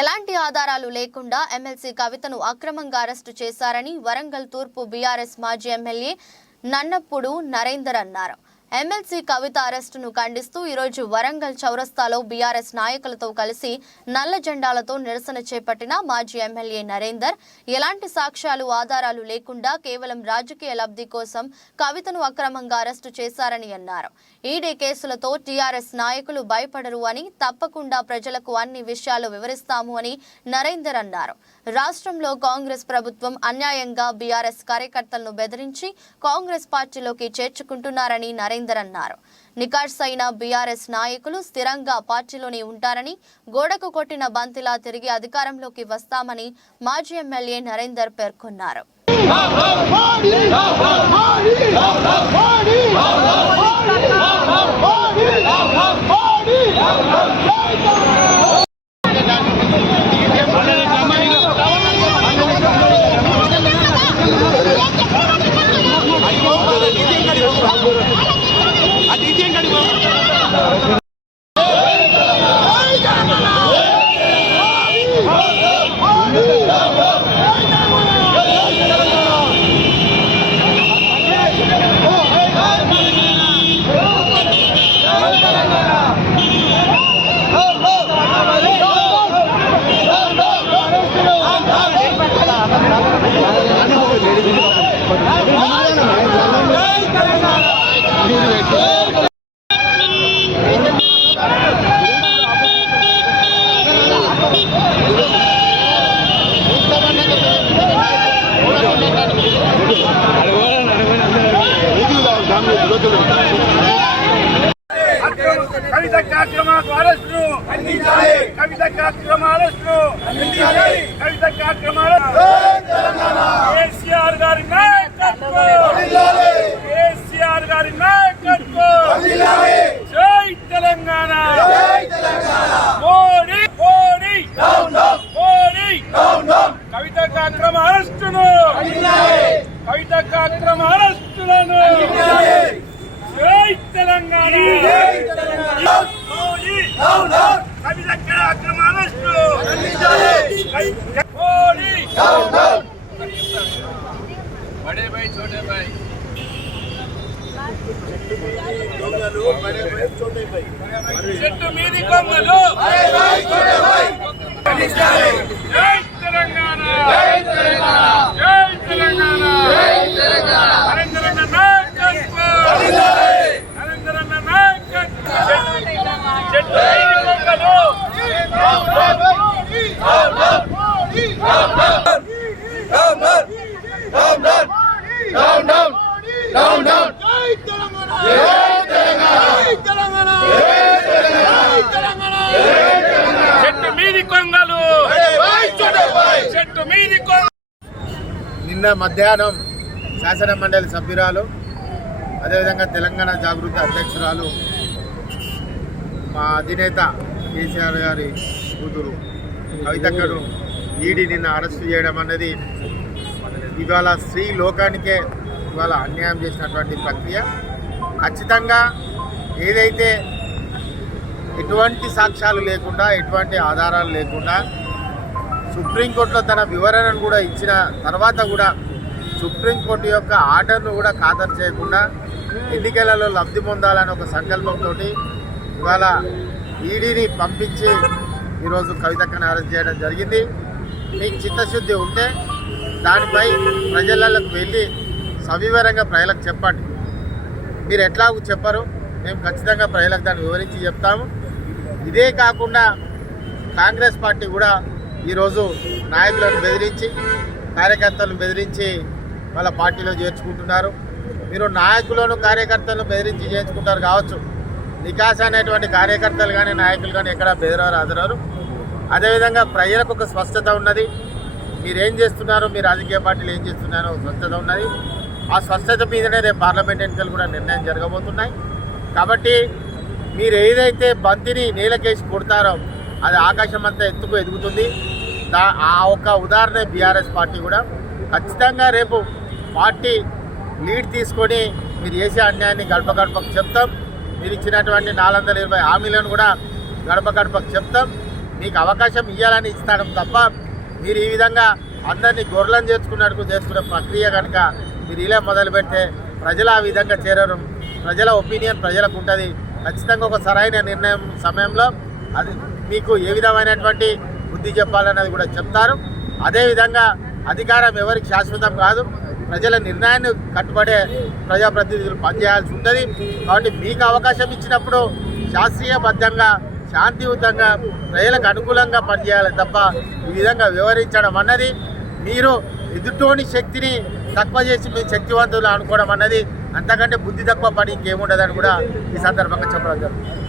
ఎలాంటి ఆధారాలు లేకుండా ఎమ్మెల్సీ కవితను అక్రమంగా అరెస్టు చేశారని వరంగల్ తూర్పు బీఆర్ఎస్ మాజీ ఎమ్మెల్యే నన్నప్పుడు నరేందర్ అన్నారు. ఎమ్మెల్సీ కవిత అరెస్టును ఖండిస్తూ ఈరోజు వరంగల్ చౌరస్తాలో బీఆర్ఎస్ నాయకులతో కలిసి నల్ల జెండాలతో నిరసన చేపట్టిన మాజీ ఎమ్మెల్యే నరేందర్ ఎలాంటి సాక్ష్యాలు ఆధారాలు లేకుండా కేవలం రాజకీయ లబ్ధి కోసం కవితను అక్రమంగా అరెస్టు చేశారని అన్నారు. ఈడీ కేసులతో టీఆర్ఎస్ నాయకులు భయపడరు అని, తప్పకుండా ప్రజలకు అన్ని విషయాలు వివరిస్తాము అని నరేందర్ అన్నారు. రాష్ట్రంలో కాంగ్రెస్ ప్రభుత్వం అన్యాయంగా బీఆర్ఎస్ కార్యకర్తలను బెదిరించి కాంగ్రెస్ పార్టీలోకి చేర్చుకుంటున్నారని నరేందర్ అన్నారు. నికార్సైన బీఆర్ఎస్ నాయకులు స్థిరంగా పార్టీలోనే ఉంటారని, గోడకు కొట్టిన బంతిలా తిరిగి అధికారంలోకి వస్తామని మాజీ ఎమ్మెల్యే నరేందర్ పేర్కొన్నారు. కేసీఆర్ గారి నాయకత్వం, కేసీఆర్ గారి నాయకత్వం, జై తెలంగాణ, మోడీ మోడీ మోడీ. కవితకు అక్రమ అరెస్టును, కవితకు అక్రమ అరెస్టులను జై తెలంగాణ, మోడీ కవితకు అక్రమ అరెస్టు మోడీ. बड़े भाई छोटे भाई, చెట్టు మీది కొంగలు, జై తెలంగాణ, జై తెలంగాణ, జై తెలంగాణ, జై తెలంగాణ. నరేంద్రన్న నాయకత్వం, నరేంద్రన్న నాయకత్వం, చెట్టు మీది కొంగలు. నిన్న మధ్యాహ్నం శాసన మండలి సభ్యురాలు, అదేవిధంగా తెలంగాణ జాగృతి అధ్యక్షురాలు, మా అధినేత కేసీఆర్ గారి కూతురు కవితక్కను ఈడీ నిన్న అరెస్టు చేయడం అన్నది ఇవాళ స్త్రీ లోకానికే ఇవాళ అన్యాయం చేసినటువంటి ప్రక్రియ. ఖచ్చితంగా ఏదైతే ఎటువంటి సాక్ష్యాలు లేకుండా, ఎటువంటి ఆధారాలు లేకుండా సుప్రీంకోర్టులో తన వివరణను కూడా ఇచ్చిన తర్వాత కూడా సుప్రీంకోర్టు యొక్క ఆర్డర్ను కూడా ఖాతరు చేయకుండా ఎన్నికలలో లబ్ధి పొందాలని ఒక సంకల్పంతో ఇవాళ ఈడీని పంపించి ఈరోజు కవితక్కను అరెస్ట్ చేయడం జరిగింది. మీకు చిత్తశుద్ధి ఉంటే దానిపై ప్రజలకు వెళ్ళి సవివరంగా ప్రజలకు చెప్పండి. మీరు ఎట్లాగూ చెప్పరు, మేము ఖచ్చితంగా ప్రజలకు దాన్ని వివరించి చెప్తాము. ఇదే కాకుండా కాంగ్రెస్ పార్టీ కూడా ఈరోజు నాయకులను బెదిరించి, కార్యకర్తలను బెదిరించి వాళ్ళ పార్టీలో చేర్చుకుంటున్నారు. మీరు నాయకులను కార్యకర్తలను బెదిరించి చేర్చుకుంటారు కావచ్చు, నికాస్ అనేటువంటి కార్యకర్తలు కానీ నాయకులు కానీ ఎక్కడ బెదిరారు ఆదరారు. అదేవిధంగా ప్రజలకు ఒక స్పష్టత ఉన్నది, మీరేం చేస్తున్నారో, మీ రాజకీయ పార్టీలు ఏం చేస్తున్నారో స్పష్టత ఉన్నది. ఆ స్పష్టత మీదనే రేపు పార్లమెంట్ ఎన్నికలు కూడా నిర్ణయం జరగబోతున్నాయి. కాబట్టి మీరు ఏదైతే బంతిని నేలకేసి కొడతారో అది ఆకాశం అంతా ఎత్తుకు ఎదుగుతుంది. ఆ ఒక ఉదాహరణ బీఆర్ఎస్ పార్టీ కూడా ఖచ్చితంగా రేపు పార్టీ లీడ్ తీసుకొని మీరు చేసే అన్యాయాన్ని గడప గడపకు చెప్తాం. మీరు ఇచ్చినటువంటి 420 హామీలను కూడా గడప గడపకు చెప్తాం. మీకు అవకాశం ఇవ్వాలని ఇస్తాడు తప్ప మీరు ఈ విధంగా అందరినీ గొర్రెలను చేసుకునే ప్రక్రియ కనుక మీరు ఇలా మొదలు పెడితే ప్రజలు ఆ విధంగా చేరరు. ప్రజల ఒపీనియన్ ప్రజలకు ఉంటుంది. ఖచ్చితంగా ఒక సరైన నిర్ణయం సమయంలో అది మీకు ఏ విధమైనటువంటి బుద్ధి చెప్పాలన్నది కూడా చెప్తారు. అదేవిధంగా అధికారం ఎవరికి శాశ్వతం కాదు. ప్రజల నిర్ణయాన్ని కట్టుబడే ప్రజాప్రతినిధులు పనిచేయాల్సి ఉంటుంది. కాబట్టి మీకు అవకాశం ఇచ్చినప్పుడు శాస్త్రీయబద్ధంగా శాంతియుతంగా ప్రజలకు అనుకూలంగా పనిచేయాలి తప్ప ఈ విధంగా వివరించడం అన్నది మీరు ఎదుటోని శక్తిని తక్కువ చేసి మీ శక్తివంతులు అనుకోవడం అన్నది అంతకంటే బుద్ధి తక్కువ పని ఇంకేముండదని కూడా ఈ సందర్భంగా చెప్పడం జరుగుతుంది.